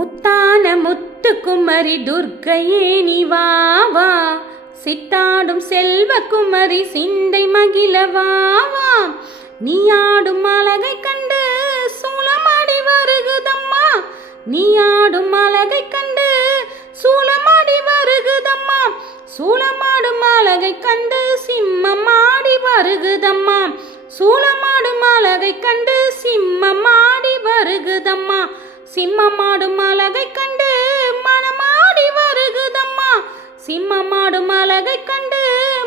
முத்தான முத்துக்குமரி துர்க்கையே நீ வா வா. சித்தாடும் செல்வக்குமரி சிந்தை மகிழ வா வா. நீ ஆடும் அழகை கண்டு சூளமாடி வருகுதம்மா. நீ ஆடும் அழகை கண்டு சூளமாடி வருகுதம்மா. சூளமாடும் அழகை கண்டு சிம்மமாடி வருகுதம்மா. சூளமாடும் அழகை கண்டு சிம்மமாடி வருகுதம்மா. சிம்மமாடும் அழகை கண்டு மனமாடி வருகுதம்மா. சிம்மமாடும் அழகை கண்டு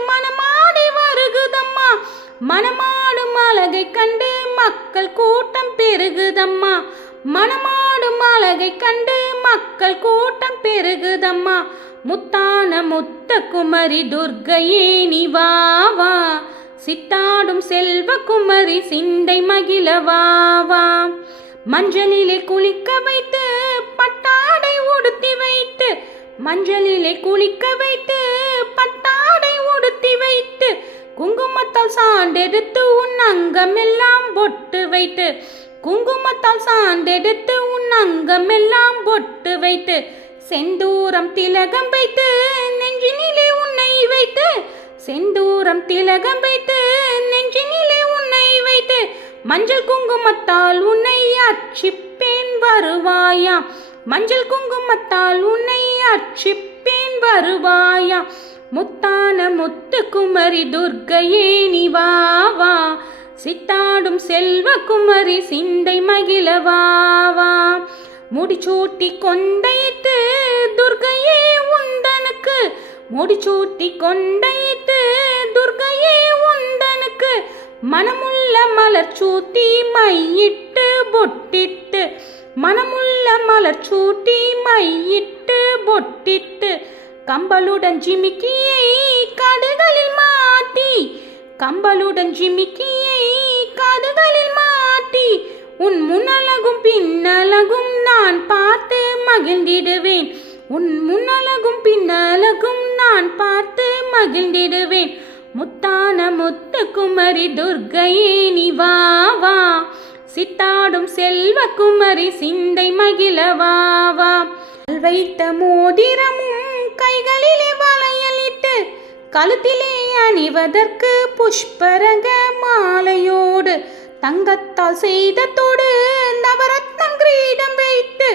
மனமாடி வருகுதம்மா. மனமாடும் அழகை கண்டு மக்கள் கூட்டம் பெருகுதம்மா. மனமாடும் அழகை கண்டு மக்கள் கூட்டம் பெருகுதம்மா. முத்தான முத்த குமரி துர்கையே நிவாவா வா வா. சித்தாடும் செல்வ குமரி சிந்தை மகிழ வா வா. மஞ்சளிலே குளிக்க வைத்து பட்டாடை உடுத்தி வைத்து மஞ்சளிலே குளிக்க வைத்து பட்டாடை உடுத்தி வைத்து குங்குமத்தால் சாண்டெடுத்து உன் அங்கமெல்லாம் பொட்டு வைத்து குங்குமத்தால் சாண்டெடுத்து உன் அங்கமெல்லாம் பொட்டு வைத்து செந்தூரம் திலகம் வைத்து நெஞ்சினிலே உன்னை வைத்து செந்தூரம் திலகம் வைத்து வைத்து மஞ்சள் குங்குமத்தால் உன்னை அர்ச்சிப்பேன் வருவாயா? மஞ்சள் குங்குமத்தால் உன்னை அர்ச்சிப்பேன் வருவாயா? முத்தான முத்து குமரி துர்கையே நிவாவா சித்தாடும் செல்வ குமரி சிந்தை மகிழவாவா முடிச்சூட்டி கொண்டைத்து துர்க்கையே உந்தனுக்கு. முடிச்சூட்டி கொண்டைத்து துர்க்கையே உந்தனுக்கு மனமுள்ள மலர் சூட்டி மையிட்டு பொட்டிட்டு. மனமுள்ள மலர் சூட்டி மையிட்டு பொட்டிட்டு. கம்பலுடன் ஜிமிக்கியை காதுகளில் மாட்டி. கம்பலுடன் ஜிமிக்கியை காதுகளில் மாட்டி. உன் முன்னழகும் பின்னழகும் நான் பார்த்து மகிழ்ந்திடுவேன். உன் முன்னழகும் பின்னழகும் நான் பார்த்து மகிழ்ந்திடுவேன். முத்தான முத்து குமரி துர்கையே நீ வா வா. சித்தாடும் செல்வ குமரி சிந்தை மகிழ வா வா. வைத்த மோதிரமும் கைகளிலே வளையலிட்டு கழுத்திலே அணிவதற்கு புஷ்பரக மாலையோடு தங்கத்தால் செய்த தொடு நவரத்னம் கிரீடம் வைத்து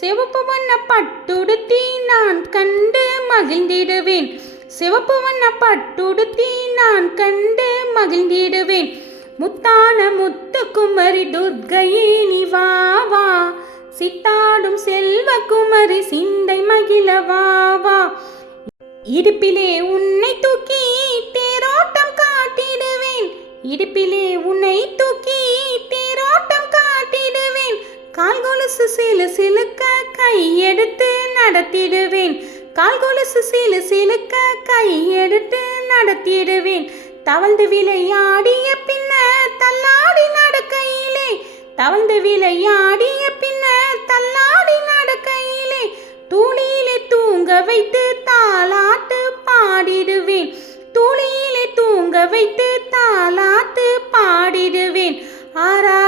சிவப்பு வண்ண பட்டுடுத்தி நான் கண்டு மகிழ்ந்திடுவேன். சிவப்பு பட்டுடுத்தி நான் கண்டு மகிழ்ந்திடுவேன். முத்தான முத்து குமரி துர்கையே நீ வா வா. சித்தாடும் செல்வ குமரி சிந்தை மகிழ வா வா. இடுப்பிலே உன்னை தூக்கி தேரோட்டம் காட்டிடுவேன். இடுப்பிலே உன்னை தூக்கி தேரோட்டம் காட்டிடுவேன். கால் கொலுசு சிலு சிலுக்க கையெடுத்து நடத்திடுவேன். கால் கொலுசு சிலு சிலுக்க கை எடுத்து நடத்திடுவேன். தவழ்ந்து விளையாடிய பின்ன தள்ளாடி நடக்கையிலே. தவழ்ந்து விளையாடிய பின்ன தள்ளாடி நடக்கையிலே. தூளியிலே தூங்க வைத்து தாளாட்டு பாடிடுவேன். தூளியிலே தூங்க வைத்து தாளாட்டு பாடிடுவேன். ஆராரோ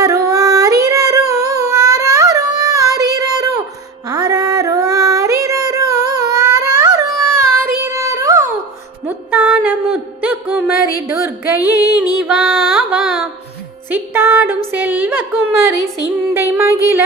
சுந்தரி துர்கையே நீ வா வா. சித்தாடும் செல்வகுமரி சிந்தை மகிழ